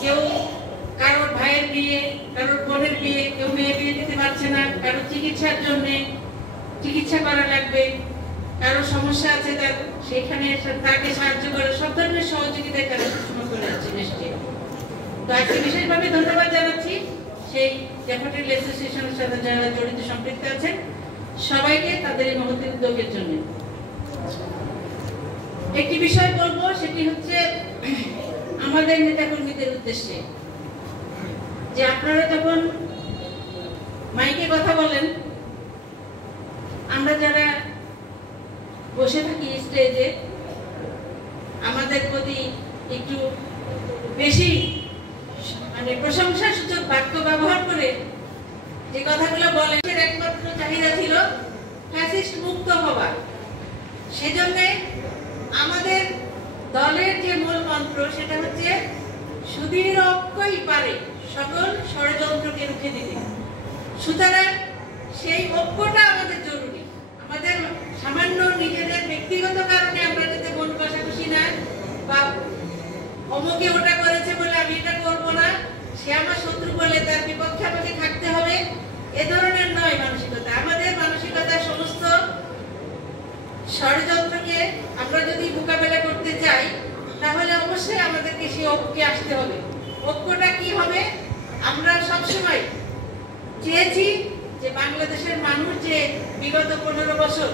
কেউ কারোর ভাইয়ের বিয়ে, কারোর বোনের বিয়ে, কেউ মেয়ে বিয়ে দিতে পারছে না, কারোর চিকিৎসার জন্য চিকিৎসা করা লাগবে, কারো সমস্যা আছে তার সেখানে তাকে সাহায্য করে, সব ধরনের সহযোগিতা তারা সবসময় করে যাচ্ছে নিশ্চয়ই। তো আজকে বিশেষভাবে ধন্যবাদ জানাচ্ছি সেই ড্যাফোডিল অ্যাসোসিয়েশনের সাথে যারা জড়িত সম্পৃক্ত আছেন সবাইকে তাদের এই মহৎ উদ্যোগের জন্য। একটি বিষয় বলবো, সেটি হচ্ছে আমাদের নেতাকর্মীদের উদ্দেশ্যে, যে আপনারা যখন মাইকে কথা বলেন, আমরা যারা বসে থাকি স্টেজে আমাদের প্রতি একটু বেশি মানে প্রশংসা সূচক বাক্য ব্যবহার করে যে কথাগুলো বলেন, একমাত্র চাহিদা ছিল ফ্যাসিস্ট মুক্ত হওয়া। সেজন্য আমাদের দলের যে মূল মন্ত্র সেটা হচ্ছে সুদৃঢ় ঐক্যই পারে সকল ষড়যন্ত্রকে রুখে দিতে। সুতরাং সেই ঐক্যটা আমাদের জরুরি। আমাদের সামান্য নিজেদের ব্যক্তিগত কারণে আমরা যাতে মন কষাকষি না, বা অমুকে ওটা করেছে বলে আমি এটা করবো না, সে আমার শত্রু বলে তার বিপক্ষে আমাকে থাকতে হবে, এ ধরনের নয় মানসিকতা। আমাদের মানসিকতা সমস্ত ষড়যন্ত্রকে আমরা যদি মোকাবেলা করতে চাই তাহলে অবশ্যই আমাদেরকে সেই ঐক্যে আসতে হবে। ঐক্যটা কি হবে? আমরা সবসময় চেয়েছি যে বাংলাদেশের মানুষ যে বিগত 15 বছর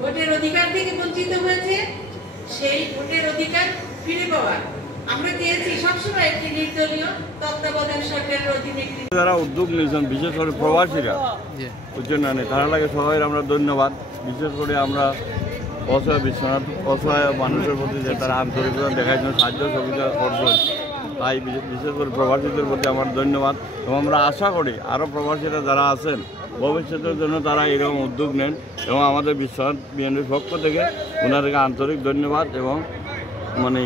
ভোটের অধিকার থেকে বঞ্চিত হয়েছে, সেই ভোটের অধিকার ফিরে পাওয়া। আমরা চেয়েছি সবসময় একটি নির্দলীয় তত্ত্বাবধান সরকারের অধীনে। যারা উদ্যোগ নিয়েছেন বিশেষ করে প্রবাসীরা, তারা লাগে সবাই আমরা ধন্যবাদ। বিশেষ করে আমরা অসহায় মানুষের প্রতি যে তারা আন্তরিকতা দেখার জন্য সাহায্য সুবিধা করবেন, তাই বিশেষ করে প্রবাসীদের প্রতি আমার ধন্যবাদ। এবং আমরা আশা করি আরও প্রবাসীরা যারা আছেন ভবিষ্যতের জন্য তারা এরকম উদ্যোগ নেন, এবং আমাদের বিশ্বনাথ বিএনপির পক্ষ থেকে ওনাদেরকে আন্তরিক ধন্যবাদ এবং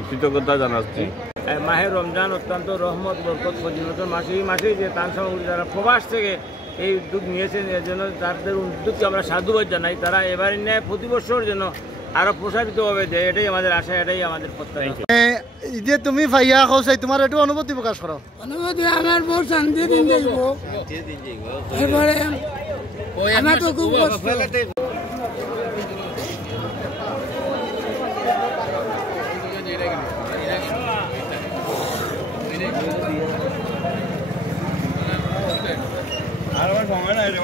কৃতজ্ঞতা জানাচ্ছি। মাহে রমজান অত্যন্ত রহমত বরকত ফজিলতের মাসে, এই মাসেই যে তান সামগ্রী যারা প্রবাস থেকে এই উদ্যোগ নিয়েছেন, এর জন্য তাদের উদ্যোগকে আমরা সাধুবাদ জানাই। তারা এবারে ন্যায় প্রতি বছর যেন আরো প্রসারিত হবে, এটাই আমাদের আশা, এটাই আমাদের প্রত্যাশা। যে তুমি ভাইয়া কৌসাই তোমার একটু অনুভূতি প্রকাশ করো। অনুভূতি আমার বহু শান্তি দিন যাইব, এবারে আমার তো খুব কষ্ট। আর সময় নাই রে,